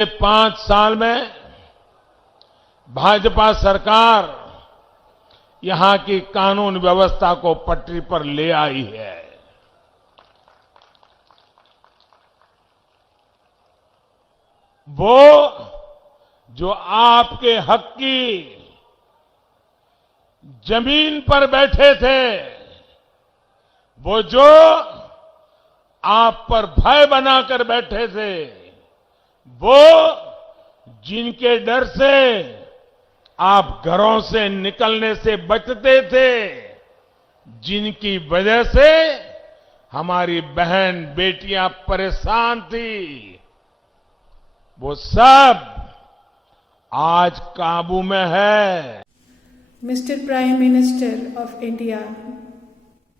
5 साल में भाजपा सरकार यहां की कानून व्यवस्था को पटरी पर ले आई है। वो जो आपके हक की जमीन पर बैठे थे, वो जो आप पर भय बनाकर बैठे थे, वो जिनके डर से आप घरों से निकलने से बचते थे, जिनकी वजह से हमारी बहन बेटियां परेशान थी, वो सब आज काबू में है। Mister prime minister of India,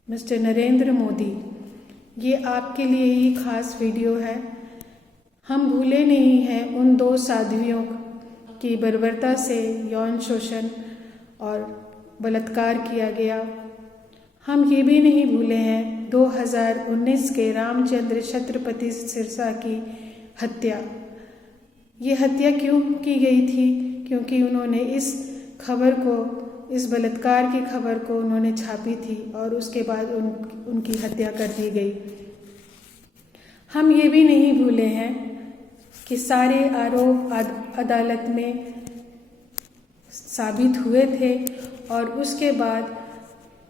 mister Narendra Modi, ये आपके लिए ही खास वीडियो है। हम भूले नहीं हैं उन 2 साध्वियों की बर्बरता से यौन शोषण और बलात्कार किया गया। हम ये भी नहीं भूले हैं 2019 के रामचंद्र छत्रपति सिरसा की हत्या। ये हत्या क्यों की गई थी? क्योंकि उन्होंने इस खबर को, इस बलात्कार की खबर को उन्होंने छापी थी और उसके बाद उनकी हत्या कर दी गई। हम ये भी नहीं भूले हैं कि सारे आरोप अदालत में साबित हुए थे और उसके बाद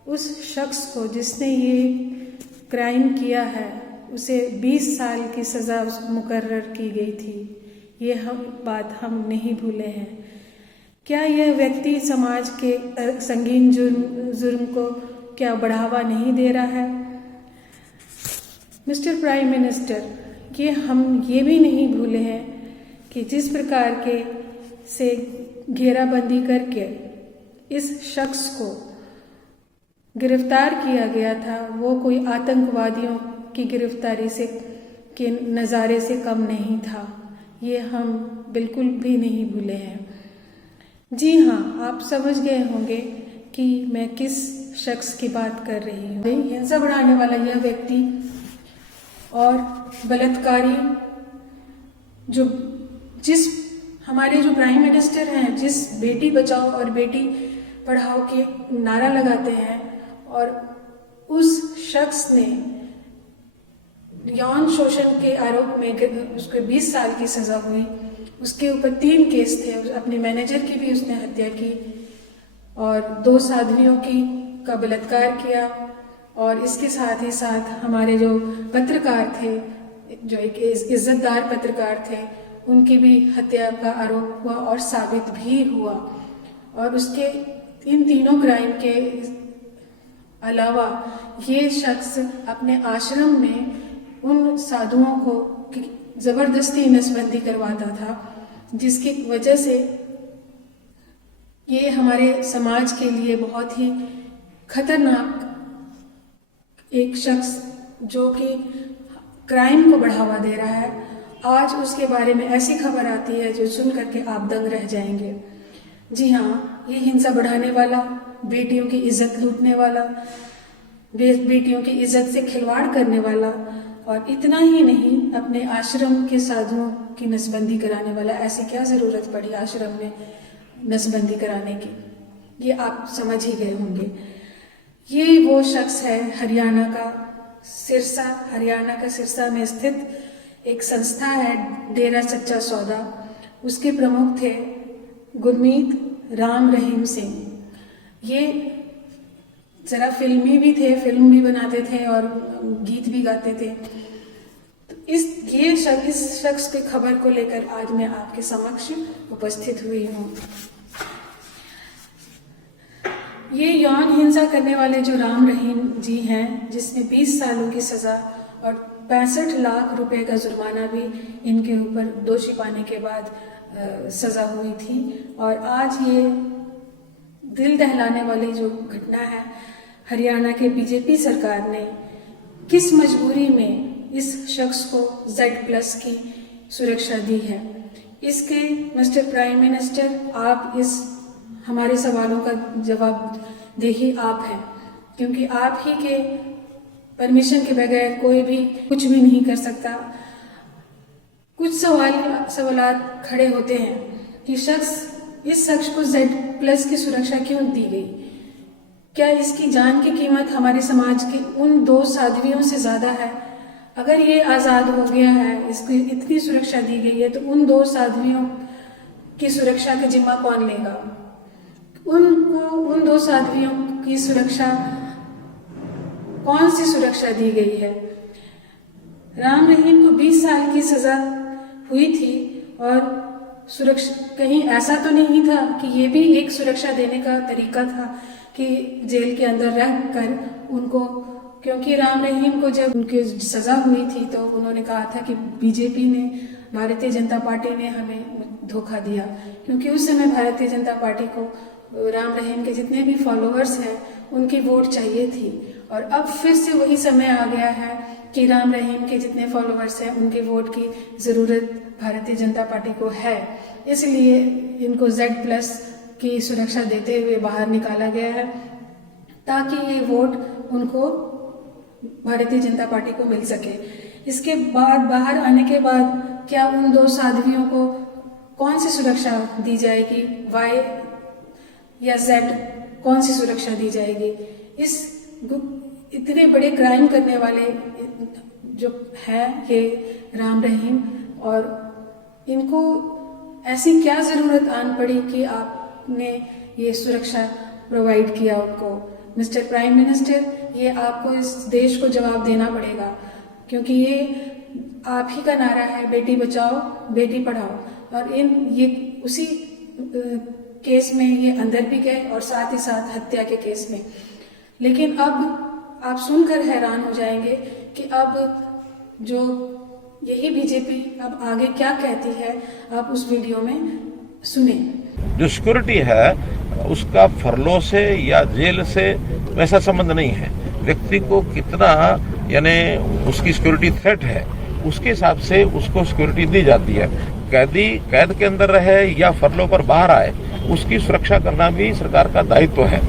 उस शख्स को जिसने ये क्राइम किया है उसे 20 साल की सज़ा मुकर्रर की गई थी। ये बात हम नहीं भूले हैं। क्या यह व्यक्ति समाज के संगीन जुर्म को क्या बढ़ावा नहीं दे रहा है? मिस्टर प्राइम मिनिस्टर, हम ये भी नहीं भूले हैं कि जिस प्रकार के से घेराबंदी करके इस शख्स को गिरफ्तार किया गया था, वो कोई आतंकवादियों की गिरफ्तारी से के नज़ारे से कम नहीं था। ये हम बिल्कुल भी नहीं भूले हैं। जी हाँ, आप समझ गए होंगे कि मैं किस शख्स की बात कर रही हूँ। हिंसा बढ़ाने वाला यह व्यक्ति और बलात्कारी जिस हमारे जो प्राइम मिनिस्टर हैं, जिस बेटी बचाओ और बेटी पढ़ाओ के नारा लगाते हैं, और उस शख्स ने यौन शोषण के आरोप में उसको 20 साल की सजा हुई। उसके ऊपर 3 केस थे। अपने मैनेजर की भी उसने हत्या की और 2 साध्वियों का बलात्कार किया, और इसके साथ ही साथ हमारे जो पत्रकार थे, जो एक इज्जतदार पत्रकार थे, उनकी भी हत्या का आरोप हुआ और साबित भी हुआ। और उसके इन तीनों क्राइम के अलावा ये शख्स अपने आश्रम में उन साधुओं को जबरदस्ती नसबंदी करवाता था, जिसकी वजह से ये हमारे समाज के लिए बहुत ही खतरनाक एक शख्स जो कि क्राइम को बढ़ावा दे रहा है। आज उसके बारे में ऐसी खबर आती है जो सुन करके आप दंग रह जाएंगे। जी हाँ, ये हिंसा बढ़ाने वाला, बेटियों की इज्जत लूटने वाला, बेटियों की इज्जत से खिलवाड़ करने वाला, और इतना ही नहीं, अपने आश्रम के साधुओं की नसबंदी कराने वाला। ऐसी क्या जरूरत पड़ी आश्रम में नसबंदी कराने की? ये आप समझ ही गए होंगे। ये वो शख्स है हरियाणा का सिरसा में स्थित एक संस्था है, डेरा सच्चा सौदा। उसके प्रमुख थे गुरमीत राम रहीम सिंह। ये जरा फिल्मी भी थे, फिल्म भी बनाते थे और गीत भी गाते थे। तो इस शख्स की खबर को लेकर आज मैं आपके समक्ष उपस्थित हुई हूँ। ये यौन हिंसा करने वाले जो राम रहीम जी हैं, जिसने 20 सालों की सजा और 65 लाख रुपए का जुर्माना भी इनके ऊपर दोषी पाने के बाद सजा हुई थी। और आज ये दिल दहलाने वाली जो घटना है, हरियाणा के बीजेपी सरकार ने किस मजबूरी में इस शख्स को Z+ की सुरक्षा दी है। इसके मिस्टर प्राइम मिनिस्टर, आप इस हमारे सवालों का जवाब देही आप हैं, क्योंकि आप ही के परमिशन के बगैर कोई भी कुछ भी नहीं कर सकता। कुछ सवालात खड़े होते हैं कि इस शख्स को Z+ की सुरक्षा क्यों दी गई? क्या इसकी जान की कीमत हमारे समाज के उन 2 साध्वियों से ज्यादा है? अगर ये आजाद हो गया है, इसको इतनी सुरक्षा दी गई है, तो उन 2 साध्वियों की सुरक्षा का जिम्मा कौन लेगा? उन 2 साध्वियों की सुरक्षा, कौन सी सुरक्षा दी गई है? राम रहीम को 20 साल की सजा हुई थी और सुरक्षा, कहीं ऐसा तो नहीं था कि ये भी एक सुरक्षा देने का तरीका था कि जेल के अंदर रह कर उनको, क्योंकि राम रहीम को जब उनकी सजा हुई थी तो उन्होंने कहा था कि बीजेपी ने, भारतीय जनता पार्टी ने हमें धोखा दिया, क्योंकि उस समय भारतीय जनता पार्टी को राम रहीम के जितने भी फॉलोअर्स हैं उनकी वोट चाहिए थी। और अब फिर से वही समय आ गया है कि राम रहीम के जितने फॉलोअर्स हैं उनके वोट की ज़रूरत भारतीय जनता पार्टी को है, इसलिए इनको Z+ की सुरक्षा देते हुए बाहर निकाला गया है ताकि ये वोट उनको भारतीय जनता पार्टी को मिल सके। इसके बाद बाहर आने के बाद क्या उन 2 साध्वियों को कौन सी सुरक्षा दी जाएगी? Y या Z, कौन सी सुरक्षा दी जाएगी? इस इतने बड़े क्राइम करने वाले जो है ये राम रहीम, और इनको ऐसी क्या जरूरत आन पड़ी कि आपने ये सुरक्षा प्रोवाइड किया उनको? मिस्टर प्राइम मिनिस्टर, ये आपको इस देश को जवाब देना पड़ेगा, क्योंकि ये आप ही का नारा है, बेटी बचाओ बेटी पढ़ाओ, और ये उसी केस में ये अंदर भी गए और साथ ही साथ हत्या के केस में। लेकिन अब आप सुनकर हैरान हो जाएंगे कि अब जो यही बीजेपी अब आगे क्या कहती है, आप उस वीडियो में सुने। जो सिक्योरिटी है उसका फरलो से या जेल से वैसा संबंध नहीं है। व्यक्ति को कितना यानी उसकी सिक्योरिटी थ्रेट है उसके हिसाब से उसको सिक्योरिटी दी जाती है। कैदी कैद के अंदर रहे या फरलो पर बाहर आए, उसकी सुरक्षा करना भी सरकार का दायित्व है।